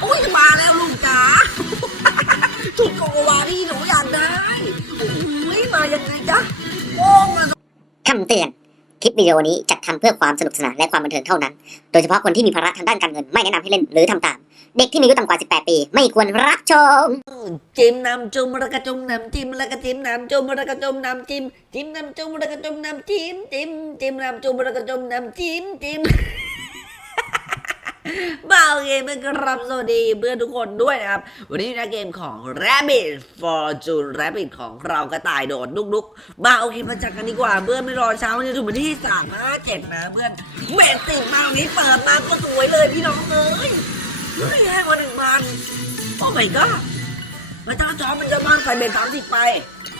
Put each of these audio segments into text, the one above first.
โอ้ยมาแล้วลูกจ๋าชุดโกโกวาที่หนูอยากได้โอ้ยมายังไงจ๊ะโอ้มาคำเตือน คลิปวิดีโอนี้จัดทำเพื่อความสนุกสนานและความบันเทิงเท่านั้น โดยเฉพาะคนที่มีภาระทางด้านการเงินไม่แนะนำให้เล่นหรือทำตาม เด็กที่มีอายุต่ำกว่า 18 ปี ไม่ควรรับชม จิ้มน้ำจุ่มแล้วก็จุ่มน้ำจิ้มแล้วก็จิ้มน้ำจุ่มแล้วก็จุ่มน้ำจิ้มจิ้มน้ำจุ่มแล้วก็จุ่มน้ำจิ้มจิ้มจิ้มน้ำจุ่มแล้วก็จุ่มน้ำจิ้มจิ้ม บ่าวเกมเป็นครับสวัสดีเพื่อนทุกคนด้วยนะครับ วันนี้นะเกมของ Rabbit Fortune Rabbit ของเรากระต่ายโดดลุกๆบ่าโอเคมาจัดกันดีกว่าเพื่อนไม่รอเช้าวันนี้ถึงวันที่สามห้าเจ็ดนะเพื่อนเมตติมาวันนี้เปิดมาก็สวยเลยพี่น้องเอ้ยเฮ้ยแห้งกว่าหนึ่งพันโอ้ my god มันจ้าจอมันจะบ้าใส่เบ็ดสามสิบไป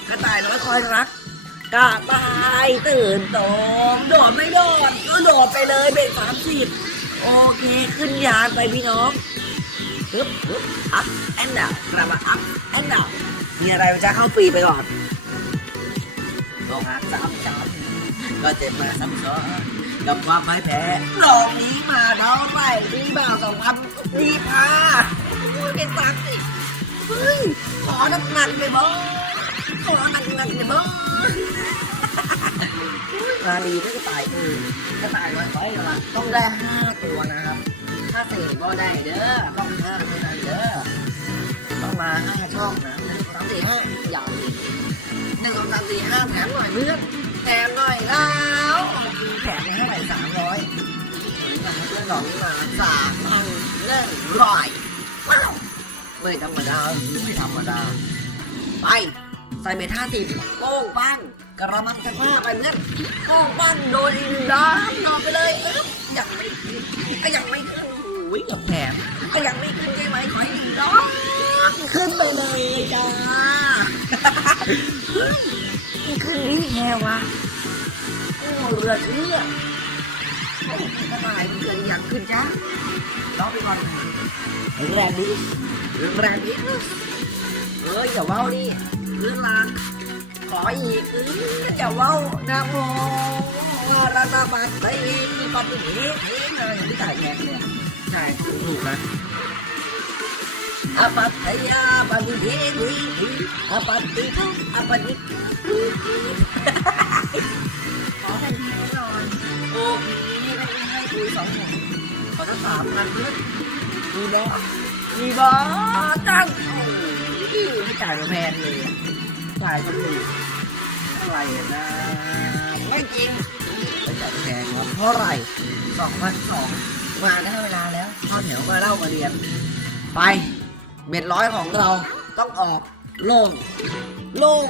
กระต่ายน้อยคอยรักกระต่ายตื่นโตมโดดไม่โดดก็โดดไปเลยเบ็ดสามสิบ โอเค ขึ้นยานไปพี่น้องฮึบฮึบอัพแอนด์ดาวกระบะอัพแอนด์ดาวมีอะไรจะเข้าฟรีไปก่อนลงอัพสามสามก็เจ็บมาซ้ำซ้อนกับความพ่แพ้ลองนี้มาเท้าไปดีบ่าวสองพันดีพาอุ้ยเป็นสามสิบเฮ้ยขอหนักหนักไปบ้างขอหนักหนักไปบ้างมาดีก็กระต่ายเออกระต่ายไว้ไว้ต้องได้ห้าตัวนะครับ ถ้าสี่ก็ได้เด้อต้องห้าไม่ได้เด้อต้องมาห้าช่องนะหนึ่งสองสามสี่ห้าอย่างหนึ่งสองสามสี่ห้าแถมหน่อยเพื่อนแถมหน่อยแล้วแถมไปเท่าไหร่สามร้อยเพื่อนหลอกนี่มาสามพันหนึ่งร้อยว้าวไม่ธรรมดาไม่ธรรมดาไปใส่เบ็ดห้าสิบโป้งปัง กระมังจะผ้าไปเพื่อนโป้งปังโดนอีกด้านนอนไปเลยเอ๊ะยังไม่ขึ้นก็ยังไม่ขึ้นโอ้ยกับแถมก็ยังไม่ขึ้นใช่ไหมขออีกด้านขึ้นไปเลยจ้าเฮ้ยมันขึ้นนี่แค่วะโอ้เรือเชื่อโอ้กระต่ายมันเกินอยากขึ้นจ้าล้อไปก่อนแรงดีแรงดีเอ้ยอย่าเว้าดิเรื่องราง ออีกเอออย่าเว้านะโมราตาบัตไตมีปฏิเทศอะไรอย่างที่จ่ายแทนเนี่ยใช่ถูกนะอปัตตยาปฏิเทธีอปัตติทุอปฏิขอแผ่นดินหน่อยโอ้พี่ไม่ได้ให้คุยสองหมื่นเขาจะสามพันเพื่อนมีบอมีบอตั้งโอ้ยไม่จ่ายมาแพงเลย จ่ายมันอยู่เท่าไหร่นะ ไม่จริงไปจ่ายแพงครับเท่าไหร่สองพันสองมาได้เวลาแล้วข้อแถวมาเล่ามาเรียน ไปเบ็ดร้อยของเราต้องออกโล่งโล่ง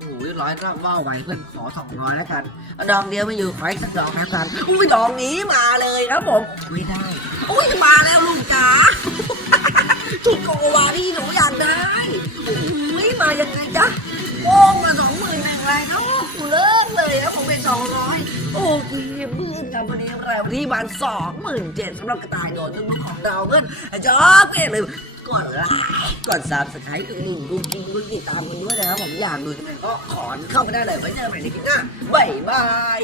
โอ้ยร้อยก็ว่าไหวเพื่อนขอสองร้อยแล้วกัน ดองเดียวไม่อยู่ขออีกสักดอกแล้วกันอุ้ยดองนี้มาเลยครับผมไม่ได้อุ้ยมาแล้วลูกจ๋าชุดโกโกวาที่หนูอยากได้โอ้ยมายังไงจ๊ะ ไรเนาะกูเลิกเลยแล้วผมเป็นสองร้อยโอ้คุยเพื่อนกับวันนี้เราที่บานสองหมื่นเจ็ดสำหรับกระต่ายโดดนุ่มของเราเพื่อนจอบเพื่อนเลยกดไลค์กดซับสไครต์กดลิงก์กุ๊กกิ๊กกุ๊กติดตามกันด้วยนะครับผมอยากดูก็ขอนเข้าไปได้เลยไว้เจอกันใหม่ในคลิปหน้าบ๊ายบาย